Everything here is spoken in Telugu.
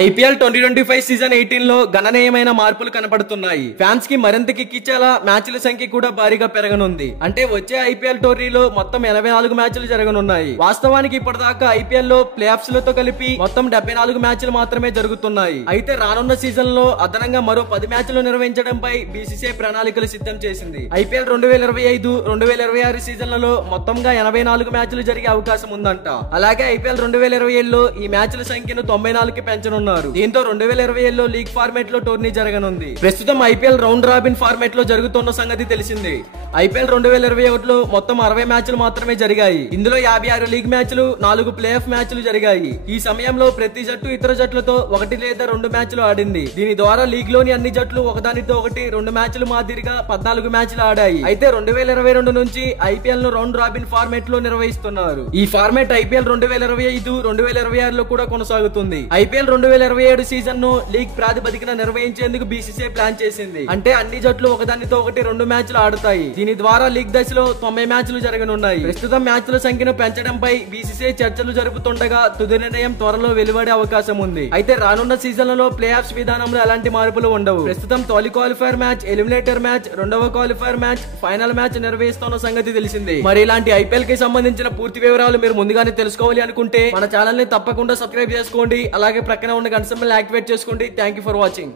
ఐపీఎల్ 2025 సీజన్ 18 లో గణనీయమైన మార్పులు కనబడుతున్నాయి. ఫ్యాన్స్ కి మరింత కిక్కిచ్చేలా మ్యాచ్ల సంఖ్య కూడా భారీగా పెరగనుంది. అంటే వచ్చే ఐపీఎల్ టోర్నీలో మొత్తం 84 మ్యాచ్లు జరగనున్నాయి. వాస్తవానికి ఇప్పటిదాకా ఐపీఎల్ లో ప్లే ఆఫ్స్ లతో కలిపి మొత్తం 74 మ్యాచ్లు మాత్రమే జరుగుతున్నాయి. అయితే రానున్న సీజన్ లో అదనంగా మరో 10 మ్యాచ్లు నిర్వహించడంపై బీసీసీఐ ప్రణాళికలు సిద్ధం చేసింది. ఐపీఎల్ 2025-2026 సీజన్లలో మొత్తంగా 84 మ్యాచ్లు జరిగే అవకాశం ఉందంట. అలాగే ఐపీఎల్ 2027 లో ఈ మ్యాచ్ల సంఖ్యను 94కి పెంచనున్నారు. దీంతో 2027 లో లీగ్ ఫార్మాట్ లో టోర్నీ జరగనుంది. ప్రస్తుతం ఐపీఎల్ రౌండ్ రాబిన్ ఫార్మాట్ లో జరుగుతున్న సంగతి తెలిసింది. ఐపీఎల్ 2021 లో మొత్తం 60 మ్యాచ్లు మాత్రమే జరిగాయి. ఇందులో 56 లీగ్ మ్యాచ్లు, 4 ప్లే ఆఫ్ మ్యాచ్లు జరిగాయి. ఈ సమయంలో ప్రతి జట్టు ఇతర జట్లతో 1 లేదా 2 మ్యాచ్లు ఆడింది. దీని ద్వారా లీగ్ లోని అన్ని జట్లు ఒకదానితో ఒకటి 2 మ్యాచ్లు మాదిరిగా 14 మ్యాచ్లు ఆడాయి. అయితే 2022 నుంచి ఐపీఎల్ ను రౌండ్ రాబిన్ ఫార్మాట్ లో నిర్వహిస్తున్నారు. ఈ ఫార్మాట్ ఐపీఎల్ 2025-2026 లో కూడా కొనసాగుతుంది. ఐపీఎల్ 2027 సీజన్ ను లీగ్ ప్రాతిపదికన నిర్వహించేందుకు బీసీసీఐ ప్లాన్ చేసింది. అంటే అన్ని జట్లు ఒకదానితో ఒకటి 2 మ్యాచ్లు ఆడతాయి. దీని ద్వారా లీగ్ దశలో 90 మ్యాచ్లు జరగనున్నాయి. ప్రస్తుతం మ్యాచ్ల సంఖ్యను పెంచడంపై బీసీసీఐ చర్చలు జరుపుతుండగా తుది నిర్ణయం త్వరలో వెలువడే అవకాశం ఉంది. అయితే రానున్న సీజన్లలో ప్లే ఆఫ్స్ విధానంలో ఎలాంటి మార్పులు ఉండవు. ప్రస్తుతం తొలి క్వాలిఫైర్ మ్యాచ్, ఎలిమినేటర్ మ్యాచ్, రెండవ క్వాలిఫైర్ మ్యాచ్, ఫైనల్ మ్యాచ్ నిర్వహిస్తున్న సంగతి తెలిసిందే. మరి ఇలాంటి ఐపీఎల్ కి సంబంధించిన పూర్తి వివరాలు మీరు ముందుగానే తెలుసుకోవాలి అనుకుంటే మన ఛానల్ ని తప్పకుండా సబ్స్క్రైబ్ చేసుకోండి. అలాగే ప్రక్కన ఉన్న గంట సింబల్ యాక్టివేట్ చేసుకోండి. Thank you for watching.